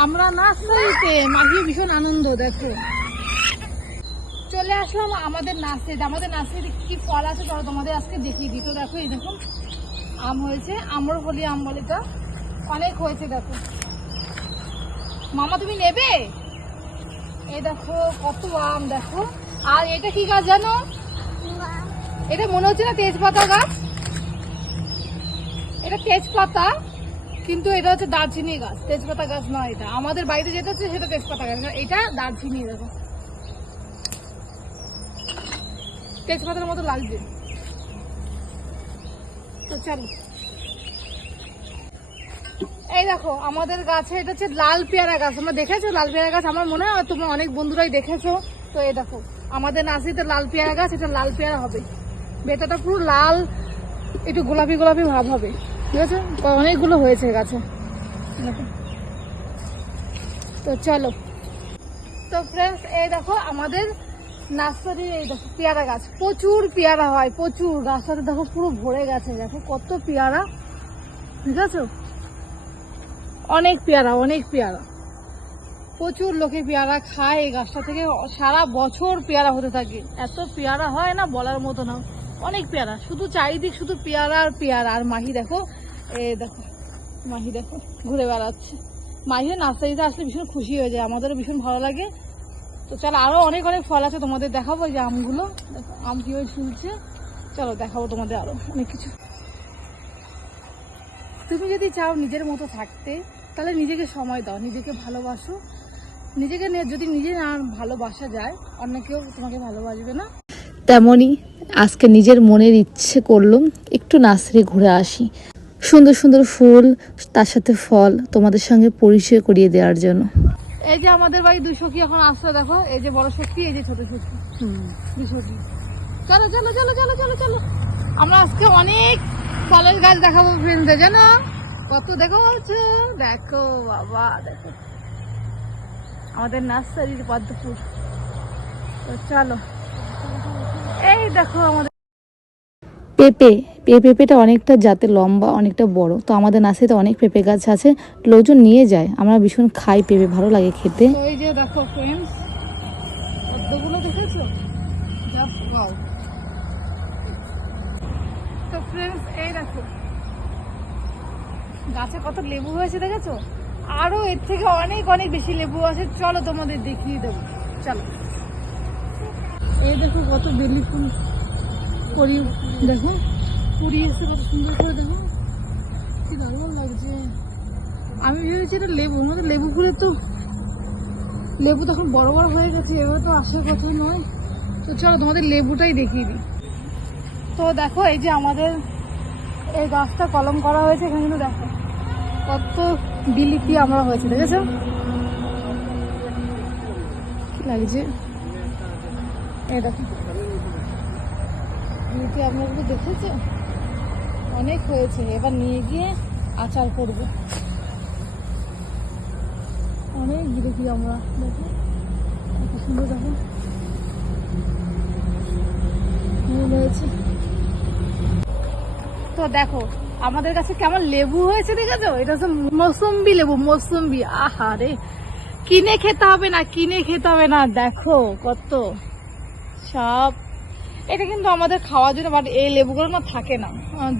আমরা নার্সারিতে মাঘি ভীষণ আনন্দ, দেখো। চলে আসলাম আমাদের নার্সারিতে আমাদের নার্সারিতে কি ফল আছে, চলো তোমাদের আজকে দেখিয়ে দিই। তো দেখো, এই দেখো, আম হয়েছে আম্রফলি আম বলে, তো অনেক হয়েছে, দেখো। মামা, তুমি নেবে? এই দেখো, কত আম, দেখো। আর এটা কি গাছ জানো? এটা মনে হচ্ছে না তেজপাতা গাছ? এটা তেজপাতা। কিন্তু এটা হচ্ছে দারচিনি গাছ, তেজপাতা গাছ নয় এটা। আমাদের বাড়িতে যেটা হচ্ছে সেটা তেজপাতা গাছ। এটা দারচিনি, দেখো। তেজপাতার মতো লাগছে। তো চলো। এই দেখো, আমাদের গাছে এটা হচ্ছে লাল পেয়ারা গাছ। তোমরা দেখেছ লাল পেয়ারা গাছ? আমার মনে হয় তোমরা অনেক বন্ধুরাই দেখেছ। তো এই দেখো, আমাদের নার্সারিতে লাল পেয়ারা গাছ, এটা লাল পেয়ারা হবে। বেটাটা পুরো লাল, একটু গোলাপি গোলাপি ভাব হবে। ঠিক আছে? অনেকগুলো হয়েছে গাছে। তো চলো। তো ফ্রেন্ডস এই দেখো আমাদের নার্সারি এই দেখো পেয়ারা গাছ। প্রচুর পেয়ারা হয়, প্রচুর। গাছটাতে দেখো পুরো ভরে গেছে, দেখো কত পেয়ারা। ঠিক আছে? অনেক পেয়ারা অনেক পেয়ারা। প্রচুর লোকে পেয়ারা খায় এই গাছটা থেকে। সারা বছর পেয়ারা হতে থাকে। এত পেয়ারা হয় না বলার মতো না। অনেক পেয়ারা। শুধু চারিদিক শুধু পেয়ারা আর পেয়ারা। আর মাহি দেখো এ দেখো, মাহি দেখো, ঘুরে বেড়াচ্ছে। মাহিও নার্সারিতে আসলে ভীষণ খুশি হয়ে যায়, আমাদেরও ভীষণ ভালো লাগে। তো চলো, আরও অনেক অনেক ফল আছে তোমাদের দেখাবো যে আমগুলো। দেখো, আম কীভাবে শুনছে চলো, দেখাবো তোমাদের আরও অনেক কিছু। তুমি যদি চাও নিজের মতো থাকতে, তাহলে নিজেকে সময় দাও, নিজেকে ভালোবাসো। নিজেকে যদি নিজে না ভালোবাসা যায়, অন্য কেউ তোমাকে ভালোবাসবে না। তেমনই আজকে নিজের মনের ইচ্ছে করলাম একটু নার্সারি ঘুরে আসি। সুন্দর সুন্দর ফুল তার সাথে ফল তোমাদের সঙ্গে পরিচয় করিয়ে দেওয়ার জন্য। এই যে আমাদের বাড়ি দুই সখী এখন আসছে দেখো এই যে বড় সখী এই যে ছোট সখী। দুই সখী। চলো চলো চলো চলো চলো চলো। আমরা আজকে অনেক ফলের গাছ দেখাবো ফ্রেন্ডদের জানো? কত দেখো বলছো? দেখো বাবা দেখো। আমাদের নার্সারির পদ্মপুর তো চলো। এই দেখো আমাদের পেঁপে এই পেঁপেটা অনেকটা জাতে লম্বা, অনেকটা বড়। তো আমাদের নার্সারিতে অনেক পেঁপে গাছ আছে, লোকজন নিয়ে যায়। আমরা ভীষণ খাই পেঁপে, ভালো লাগে খেতে। দেখো ফ্রেন্ডস দেখেছ? গাছে কত লেবু হয়েছে দেখেছ? আরও এর থেকে অনেক অনেক বেশি লেবু আছে। চলো তোমাদের দেখিয়ে দেবো। চলো। এই দেখো কত বেলি ফুল করি দেখো। কুড়ি এসে কত সুন্দর করে দেখো কি দারুণ লাগছে আমি ভেবেছি এটা লেবু আমাদের লেবু ফুলের তো লেবু তখন বড় বড় হয়ে গেছে এবার তো আসার কথা নয় তো চলো তোমাদের লেবুটাই দেখিয়ে দিই তো দেখো, এই যে আমাদের এই গাছটা কলম করা হয়েছে, এখানে কিন্তু দেখো কত বিলিপি আমরা হয়েছে, দেখেছ? কি লাগছে? এই দেখো। বিলিপি আপনাগুলো দেখেছ? অনেক হয়েছে, এবার নিয়ে গিয়ে আচার করব। অনেক বিদেশি আমরা, দেখো কত সুন্দর দেখো। হয়েছে তো দেখো, আমাদের কাছে কেমন লেবু হয়েছে দেখেছ? এটা হচ্ছে মৌসুম্বি লেবু, মৌসুম্বি। আহা রে, কিনে খেতে হবে না, কিনে খেতে হবে না, দেখো কত। সব এটা কিন্তু আমাদের খাওয়ার জন্য বাট এই লেবুগুলো না থাকে না।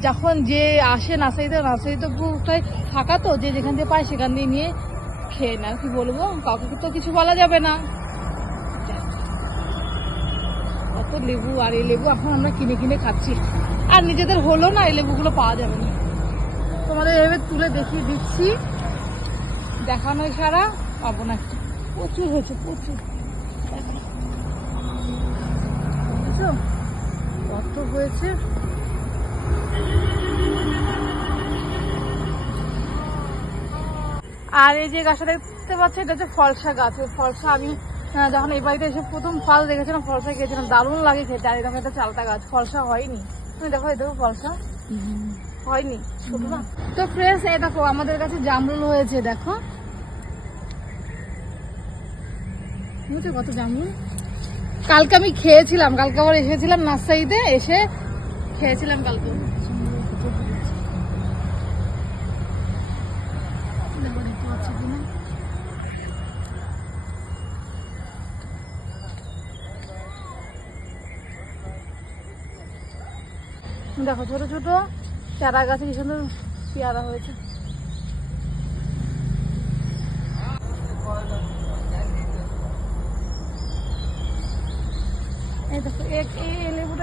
যখন যে আসে নার্সারিতে নার্সারিতে পুরোটাই থাকা তো, যে যেখান থেকে পায় সেখান দিয়ে নিয়ে খেয়ে না কি বলব? কাউকে তো কিছু বলা যাবে না। কত লেবু, আর এই লেবু এখন আমরা কিনে কিনে খাচ্ছি। আর নিজেদের হলো না, এই লেবুগুলো পাওয়া যাবে না। তোমাদের এভাবে তুলে দেখিয়ে দিচ্ছি। দেখানো সারা পাবো না। প্রচুর হয়েছে, প্রচুর দেখো। দেখেছ? কত হয়েছে। আর এই যে গাছটা দেখতে পাচ্ছ, এটা হচ্ছে ফলসা গাছ। ওই ফলসা আমি যখন এই বাড়িতে এসে প্রথম ফল দেখেছিলাম, ফলসা খেয়েছিলাম, দারুণ লাগে খেতে। আর এরকম একটা চালতা গাছ, ফলসা হয়নি। তুমি দেখো, এই দেখো ফলসা। হয়নি ছোট না। তো ফ্রেশ এই দেখো, আমাদের কাছে জামরুল হয়েছে, দেখো। কত জামরুল? কালকে আমি খেয়েছিলাম, কালকে আবার এসেছিলাম নার্সারিতে, এসে খেয়েছিলাম কালকে। দেখো, ছোট ছোট চারা গাছে কি সুন্দর পেয়ারা হয়েছে। এই দেখো এই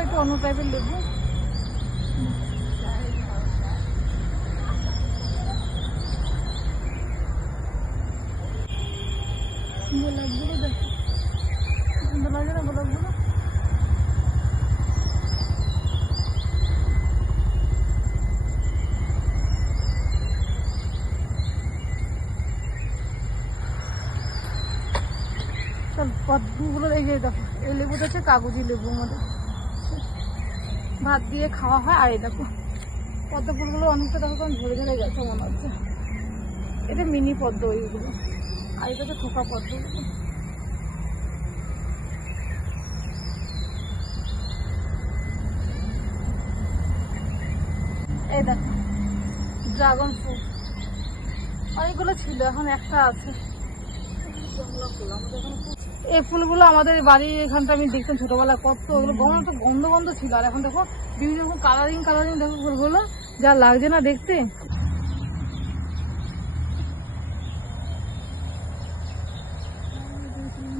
একটু অন্য টাইপের দেখো। সুন্দর না পদ্মগুলো যে দেখো। এই লেবুটা হচ্ছে কাগজি লেবু আমাদের। ভাত দিয়ে খাওয়া হয়, আর দেখো, পদ্ম ফুলগুলো অনেকটা কেমন ঝরে ঝরে গেছে মনে হচ্ছে। এটা মিনি পদ্ম এইগুলো, আর এটা হচ্ছে থোকা পদ্ম। এই দেখো ড্রাগন ফ্রুট অনেকগুলো ছিল, এখন একটা আছে। এই ফুলগুলো আমাদের বাড়ির এখানটা আমি দেখতাম ছোটবেলায়, কত ওগুলো গন্ধ, তো গন্ধ গন্ধ ছিল। আর এখন দেখো, বিভিন্ন রকম কালারিং কালারিং দেখো ফুলগুলো, যা লাগছে না দেখতে।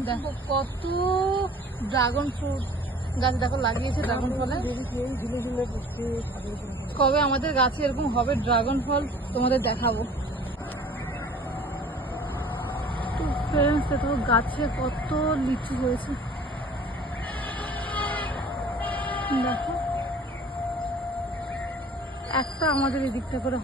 দেখো কত ড্রাগন ফ্রুট গাছ দেখো লাগিয়েছে ড্রাগন ফলে। কবে আমাদের গাছে এরকম হবে ড্রাগন ফল, তোমাদের দেখাবো। ফ্রেন্ডস দেখো গাছে কত লিচু হয়েছে। দেখো। একটা আমাদের এদিকটা করে